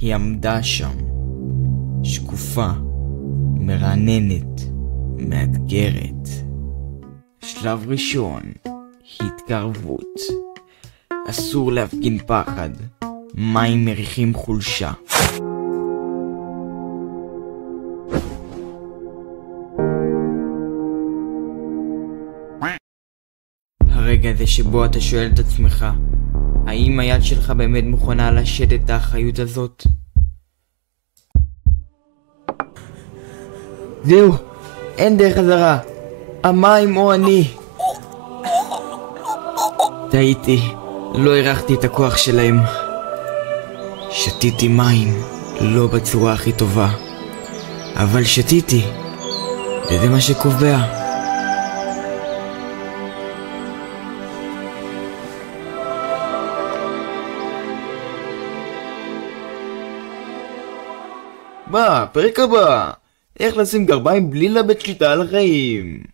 היא עמדה שם, שקופה, מרעננת, מאתגרת. שלב ראשון, התקרבות. אסור להפגין פחד, מים מריחים חולשה. הרגע הזה שבו אתה שואל את עצמך, האם היד שלך באמת מוכנה לשאת את האחריות הזאת? זהו, אין דרך חזרה. המים או אני. טעיתי, לא הערכתי את הכוח שלהם. שתיתי מים, לא בצורה הכי טובה. אבל שתיתי, וזה מה שקובע. פרק הבא, איך לשים גרביים בלי לאבד שליטה על החיים.